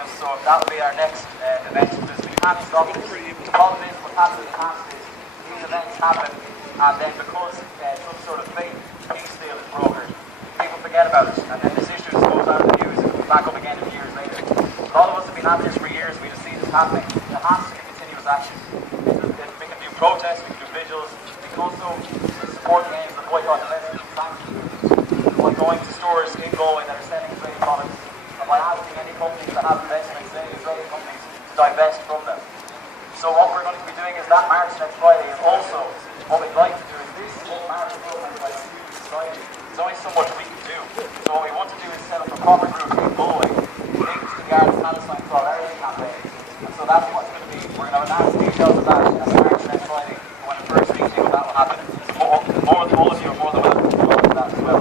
behind us, so that will be our next event. We can't stop it. The problem is, what happens in the past is these events happen, and then because some sort of fake peace deal is brokered, people forget about it, and then this issue just goes out of the news and comes back up again years later. A lot of us have been at this for years. We just see this happening. It has to be continuous action. We can do protests, we can do vigils, we can also support the aims of boycott domestic sanctions by going to stores in Galway that are selling Israeli products, and by asking any companies that have investments in Israeli companies to divest from them. So what we're going to be doing is that march next Friday, and also what we'd like to do is this whole march is organized by a huge society. There's only so much we can do. So what we want to do is set up a proper group in Galway linked to the Palestine Solidarity campaign. And so that's what it's going to be. We're going to have announced details of that at the march next Friday when the first meeting of that will happen. All of you are more than welcome to join that as well.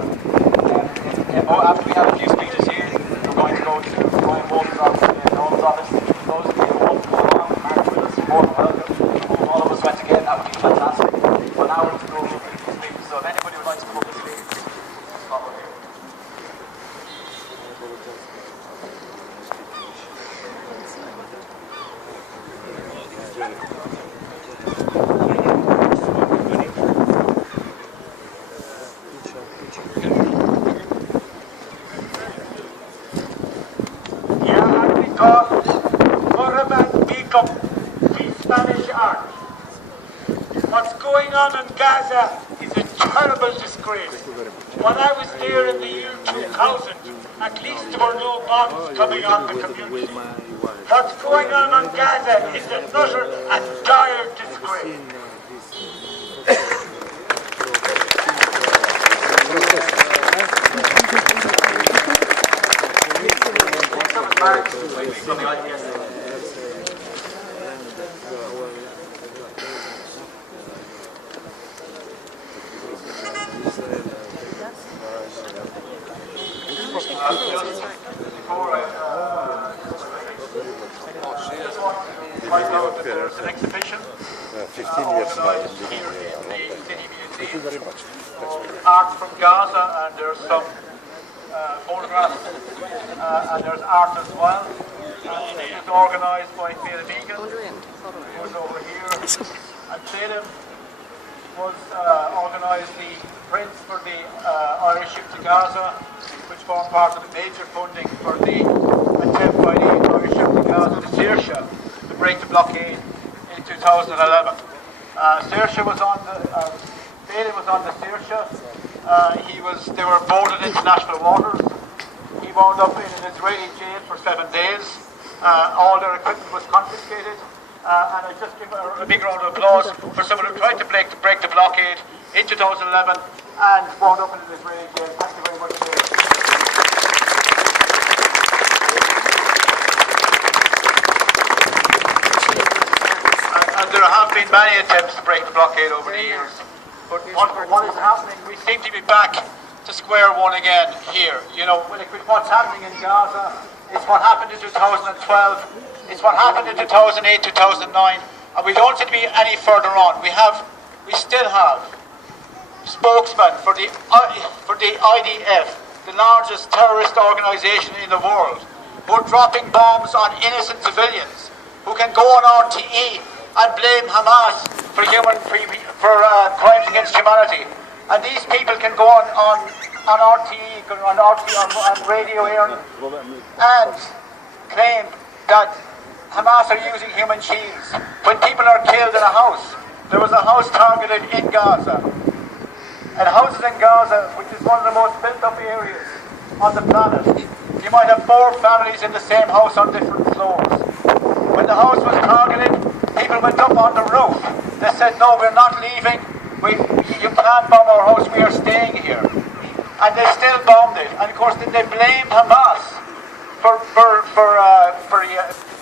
After we have a few speeches here, we're going to go to Brian Walton's office and Nolan's office. Those of you who want to go along and march with us, you're more than welcome. All of us went again, that would be fantastic. But now we're going to go over a few speeches. So if anybody would like to come up and speak, stop up here. What's going on in Gaza is a terrible disgrace. When I was there in the year 2000, at least there were no bombs coming on the community. What's going on in Gaza is an utter and dire disgrace. From the IPSC. There's an exhibition 15 years now. here in the City Thank you Museum. very much. Art from Gaza, and there's some photographs, and there's art as well. It is organised by Phelim Egan, who's over here. And Phelim was organised the prints for the Irish ship to Gaza, which formed part of the major funding for the attempt by the Irish ship to Gaza, the Saoirse, to break the blockade in 2011. Saoirse was on the, Phelim was on the Saoirse. They were boarded international waters. He wound up in an Israeli jail for 7 days. All their equipment was confiscated. And I just give a big round of applause for someone who tried to break the blockade in 2011 and wound up in an Israeli jail. Thank you very much. And there have been many attempts to break the blockade over the years. But what is happening, we seem to be back to square one again here. You know, what's happening in Gaza, it's what happened in 2012, it's what happened in 2008, 2009, and we don't seem to be any further on. We still have spokesmen for the IDF, the largest terrorist organisation in the world, who are dropping bombs on innocent civilians, who can go on RTE and blame Hamas for crimes against humanity. And these people can go on RTE, on radio here, and claim that Hamas are using human shields. When people are killed in a house, there was a house targeted in Gaza. And houses in Gaza, which is one of the most built up areas on the planet, you might have 4 families in the same house on different floors. When the house was targeted, people went up on the roof. They said, no, we're not leaving. You can't bomb our house, we are staying here. And they still bombed it. And of course, they blamed Hamas for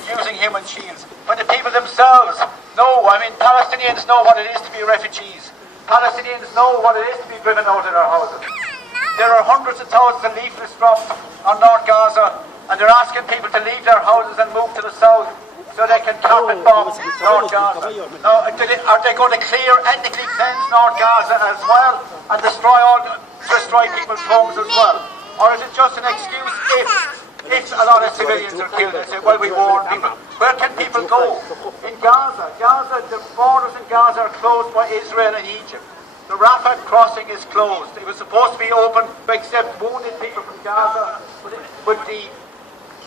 using human shields. When the people themselves know, I mean, Palestinians know what it is to be refugees. Palestinians know what it is to be driven out of their houses. There are hundreds of thousands of leaflets dropped on North Gaza, and they're asking people to leave their houses and move to the south so they can carpet bomb North Gaza. Now, are they going to ethnically cleanse North Gaza as well and destroy people's homes as well? Or is it just an excuse if if a lot of civilians are killed, they say, well, we warn people. Where can people go? In Gaza, the borders in Gaza are closed by Israel and Egypt. The Rafah crossing is closed. It was supposed to be open to accept wounded people from Gaza, but the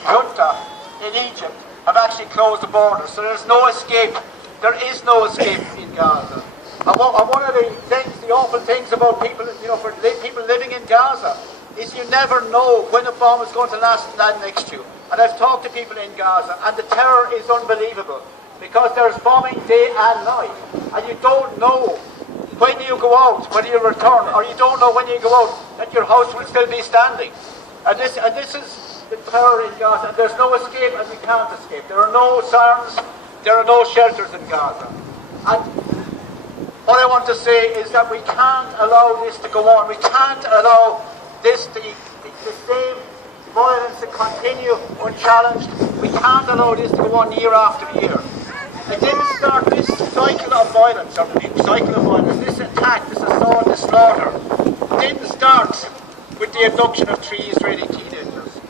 junta in Egypt have actually closed the border, so there's no escape. There is no escape in Gaza. And one of the things, the awful things about people, for people living in Gaza, is you never know when a bomb is going to land next to you. And I've talked to people in Gaza, and the terror is unbelievable, because there's bombing day and night, and you don't know when you go out, whether you return, or you don't know when you go out that your house will still be standing. And this is the terror in Gaza, and there's no escape, and we can't escape. There are no sirens, there are no shelters in Gaza. And what I want to say is that we can't allow this to go on. We can't allow the same violence to continue unchallenged. We can't allow this to go on year after year. It didn't start, this cycle of violence, this attack, this assault, this slaughter, didn't start with the abduction of 3 Israeli teenagers.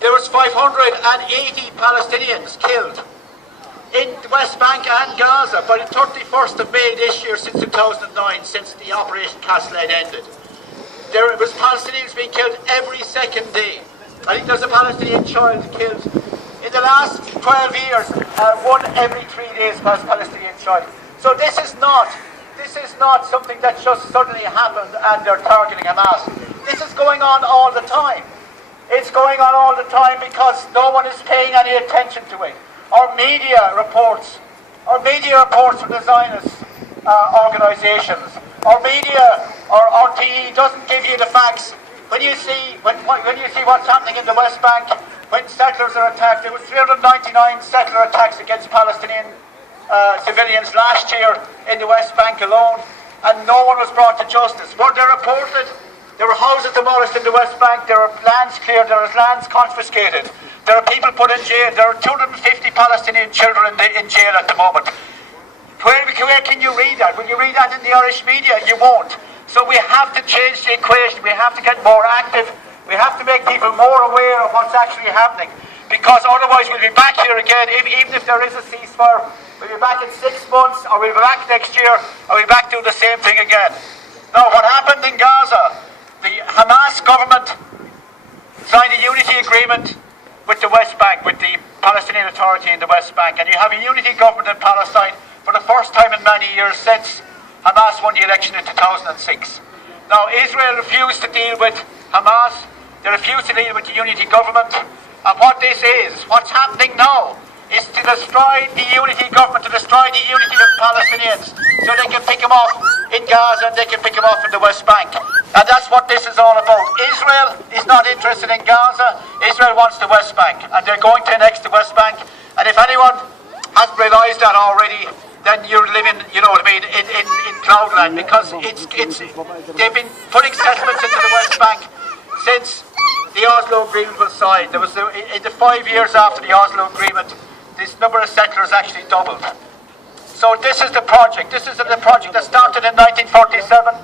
There was 580 Palestinians killed in the West Bank and Gaza by the 31st of May this year, since 2009, since the Operation Castlehead ended. There was Palestinians being killed every second day. I think there's a Palestinian child killed in the last 12 years, one every 3 days was a Palestinian child. So this is not something that just suddenly happened and they're targeting Hamas. This is going on all the time. It's going on all the time because no one is paying any attention to it. Our media reports from the Zionist organisations. Our media, or RTE, doesn't give you the facts. When you see what's happening in the West Bank, when settlers are attacked, there was 399 settler attacks against Palestinian civilians last year in the West Bank alone, and no one was brought to justice. Were they reported? There were houses demolished in the West Bank, there are lands cleared, there are lands confiscated, there are people put in jail, there are 250 Palestinian children in jail at the moment. Where can you read that? Will you read that in the Irish media? You won't. So we have to change the equation, we have to get more active, we have to make people more aware of what's actually happening, because otherwise we'll be back here again, even if there is a ceasefire, we'll be back in 6 months, or we'll be back next year, or we'll be back doing the same thing again. Now, what happened in Gaza, the Hamas government signed a unity agreement with the West Bank, with the Palestinian Authority in the West Bank, and you have a unity government in Palestine for the first time in many years since Hamas won the election in 2006. Now, Israel refused to deal with Hamas, they refused to deal with the unity government, and what this is, what's happening now, is to destroy the unity government, to destroy the unity of Palestinians, so they can pick them off in Gaza and they can pick them off in the West Bank. And that's what this is all about. Israel is not interested in Gaza, Israel wants the West Bank, and they're going to annex the West Bank. And if anyone hasn't realised that already, then you're living, you know what I mean, in cloudland, because they've been putting settlements into the West Bank since the Oslo Agreement was signed. There was in the 5 years after the Oslo Agreement, this number of settlers actually doubled. So this is the project. This is the project that started in 1947.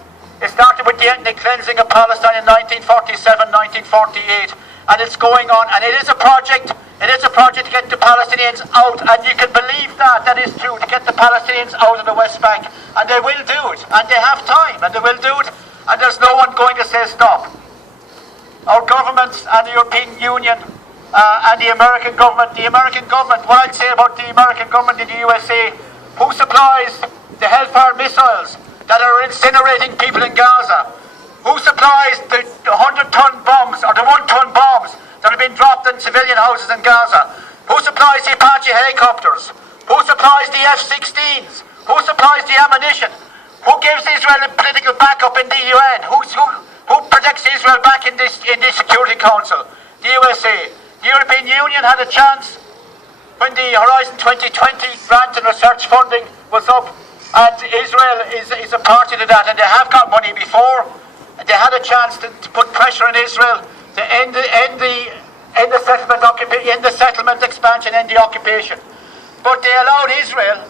It started with the ethnic cleansing of Palestine in 1947, 1948, and it's going on. And it is a project. It is a project to get the Palestinians out, and you can believe that is true, to get the Palestinians out of the West Bank, and they will do it, and they have time, and they will do it, and there's no one going to say stop. Our governments and the European Union and the American government, what I'd say about the American government in the USA, who supplies the Hellfire missiles that are incinerating people in Gaza, who supplies the 100-ton bombs or the 1-ton bombs that have been dropped in civilian houses in Gaza, who supplies the Apache helicopters, who supplies the F-16s, who supplies the ammunition, who gives Israel a political backup in the UN, who protects Israel back in this Security Council? The USA. The European Union had a chance when the Horizon 2020 grant and research funding was up, and Israel is a party to that, and they have got money before, and they had a chance to put pressure on Israel to end the settlement expansion, end the occupation. But they allowed Israel.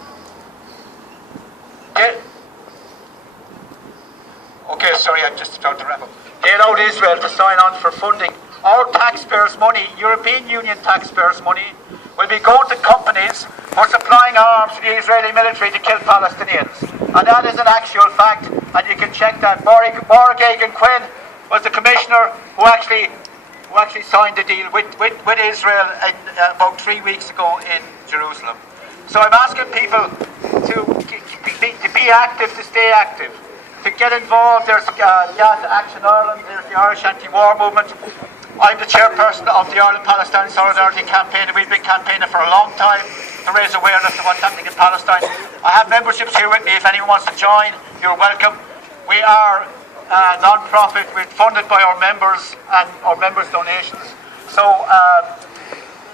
Okay, sorry, I just started to wrap up. They allowed Israel to sign on for funding our taxpayers' money, European Union taxpayers' money, will be going to companies who are supplying arms to the Israeli military to kill Palestinians. And that is an actual fact, and you can check that. Maura Gagan-Quinn was the commissioner who actually signed the deal with Israel about 3 weeks ago in Jerusalem. So I'm asking people to be active, to stay active, to get involved. There's Gas Action Ireland, there's the Irish anti-war movement. I'm the chairperson of the Ireland-Palestine Solidarity Campaign, and we've been campaigning for a long time to raise awareness of what's happening in Palestine. I have memberships here with me. If anyone wants to join, you're welcome. We are a non-profit. We're funded by our members and our members' donations. So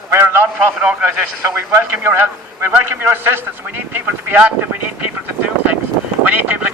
we're a non-profit organisation, so we welcome your help. We welcome your assistance. We need people to be active. We need people to do things. We need people to